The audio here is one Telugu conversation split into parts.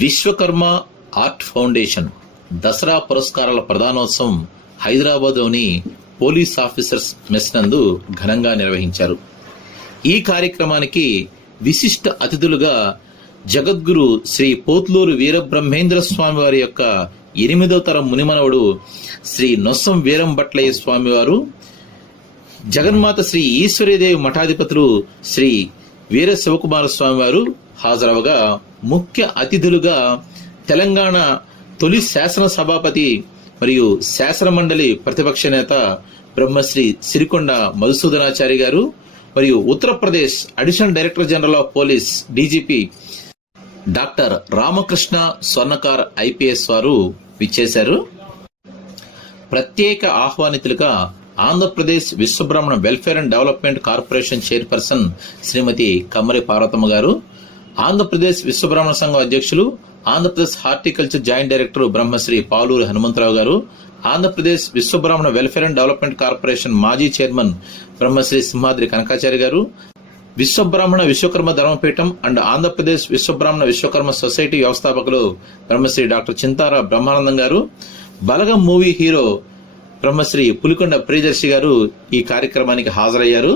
విశ్వకర్మ ఆర్ట్ ఫౌండేషన్ దసరా పురస్కారాల ప్రధానోత్సవం హైదరాబాద్లోని పోలీస్ ఆఫీసర్స్ మెస్ నందు ఘనంగా నిర్వహించారు. ఈ కార్యక్రమానికి విశిష్ట అతిథులుగా జగద్గురు శ్రీ పోత్లూరు వీరబ్రహ్మేంద్ర స్వామి వారి యొక్క ఎనిమిదవ తరం మునిమనవుడు శ్రీ నొస్సం వీరం భట్లయ్య స్వామివారు జగన్మాత శ్రీ ఈశ్వరీదేవి మఠాధిపతులు శ్రీ వీర శివకుమార స్వామివారు హాజరవగా ముఖ్య అతిథులుగా తెలంగాణ తొలి శాసన సభాపతి మరియు శాసన మండలి ప్రతిపక్ష నేత బ్రహ్మశ్రీ సిరికొండ మధుసూదనాచారి గారు మరియు Uttar Pradesh additional director general of police DGP doctor Ramakrishna Swarnakar IPS వారు విచ్చేశారు. ప్రత్యేక ఆహ్వానితులుగా Andhra Pradesh Vishwabrahmana welfare and development corporation chairperson Shrimati Kammari Parvathamma garu Andhra Pradesh Vishwabrahmana సంఘం అధ్యక్షులు Andhra Pradesh horticulture joint director Brahmashri Paluru Hanumantharao garu Andhra Pradesh Vishwabrahmana welfare and development corporation మాజీ chairman Brahmashri Simhadri Kanakachari garu Vishwabrahmana Vishwakarma Dharmapeetham and Andhra Pradesh Vishwabrahmana Vishwakarma society వ్యవస్థాపకులు Brahmashri doctor Chintara Brahmanandam garu Balagam movie hero Brahmashri Pulikonda Priyadarshi garu ఈ కార్యక్రమానికి హాజరయ్యారు.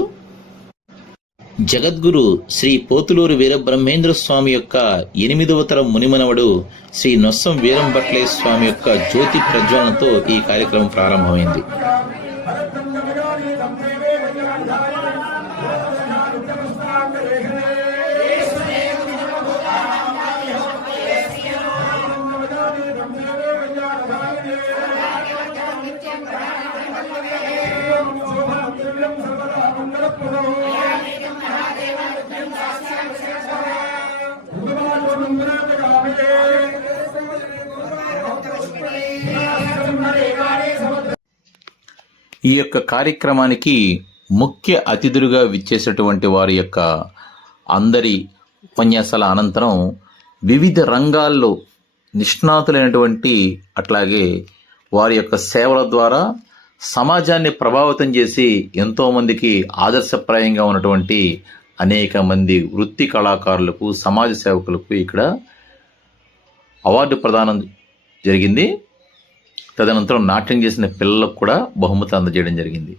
జగద్గురు శ్రీ పోతులూరు వీరబ్రహ్మేంద్ర స్వామి యొక్క ఎనిమిదవ తరం మునిమనవడు శ్రీ నొస్సం వీరం స్వామి యొక్క జ్యోతి ప్రజ్వలనతో ఈ కార్యక్రమం ప్రారంభమైంది. ఈ యొక్క కార్యక్రమానికి ముఖ్య అతిథులుగా విచ్చేసేటువంటి వారి యొక్క అందరి ఉపన్యాసాల అనంతరం వివిధ రంగాల్లో నిష్ణాతులైనటువంటి అట్లాగే వారి యొక్క సేవల ద్వారా సమాజాన్ని ప్రభావితం చేసి ఎంతోమందికి ఆదర్శప్రాయంగా ఉన్నటువంటి అనేక మంది వృత్తి కళాకారులకు సమాజ సేవకులకు ఇక్కడ అవార్డు ప్రదానం జరిగింది. తదనంతరం నాట్యం చేసిన పిల్లలకు కూడా బహుమతి అందజేయడం జరిగింది.